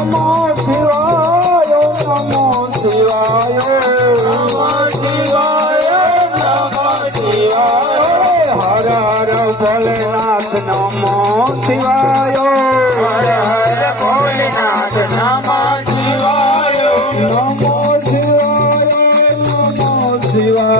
શિવાય નમો શિવાય હર હર ભોલેનાથ નમો શિવાય નમો શિવાય નમો શિવાય.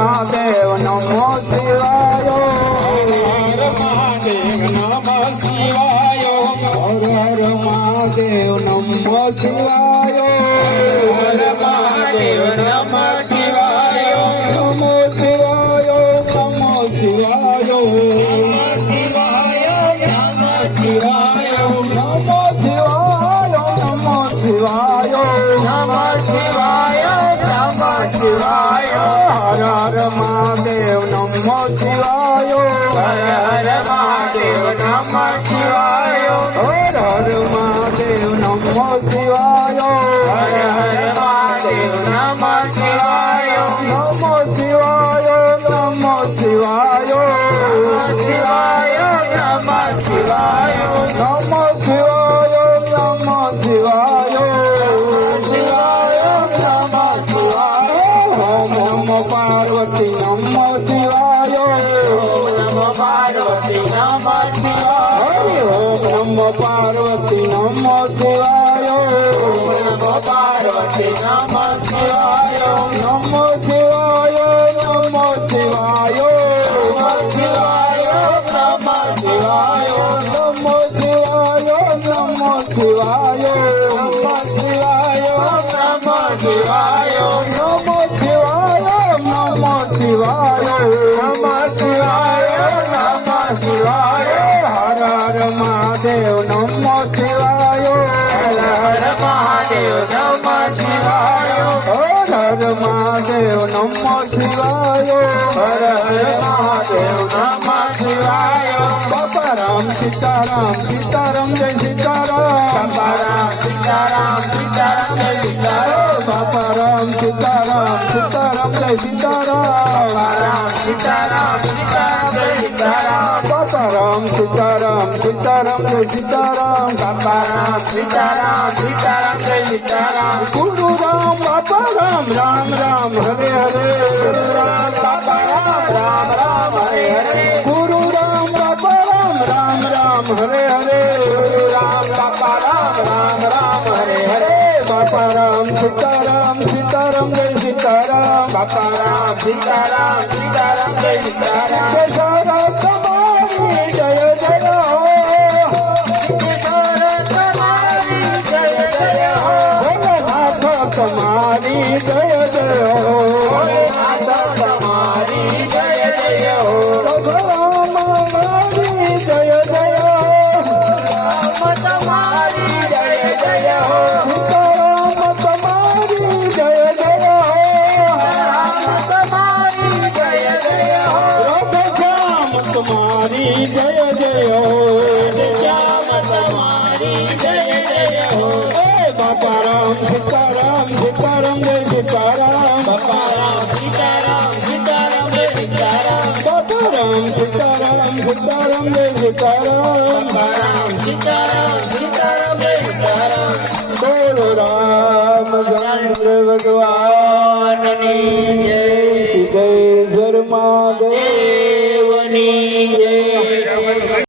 હર મહાદેવ શિવાય હર હર મહાદેવ નમ શિવાયો. હર હર મહાદેવ નમો શિવાયો. હર હર મહાદેવ નમ શિવાયો. નમો શિવાયો નમો શિવાયો. શિવાયો નમ શિવાયો. નમો શિવાયો નમો શિવાય. પાર્વતી નમ શિવાય હરિ ઓમ નમો પાર્વતી નમો શિવાય નમો પાર્વતી નમ શિવાય નમો શિવાય નમો શિવાય શિવાય નમ શિવાય નમો શિવાય નમો શિવાય નમો નમો શિવાયો હર હર મહાદેવ નમ શિવાયો હર હર મહાદેવ, નમો શિવાયો. હર હર મહાદેવ, નમ શિવાયો. બાપા રામ સીતારામ સીતારામ સીતારામ સીતારામ જય સીતારામ રામ સીતારામ સીતારામ જય સીતારામ બાપા રામ સીતારામ સીતારામ જય સીતારામ બાપા રામ સીતારામ સીતારામ જય સીતારામ ગુરુ રામ બાપા રામ રામ રામ હરે હરે રામ બાપા રામ રામ રામ હરે હરે ગુરુ રામ બાપા રામ રામ રામ હરે હરે રામ બાપા રામ રામ રામ હરે હરે બાપા સીતારામ બાપા સીતારામ તમારી જય તમારી જય જય હો. શ્યામ તમારી જય જય હો. બાપા રામ સીતારામ સીતારામ જય સીતારામ. બાપા રામ સીતારામ સીતારામ જય સીતારામ. બાપા રામ સીતારામ સીતારામ જય સીતારામ. બાપા રામ સીતારામ સીતારામ જય સીતારામ. બોલો રામચંદ્ર ભગવાન.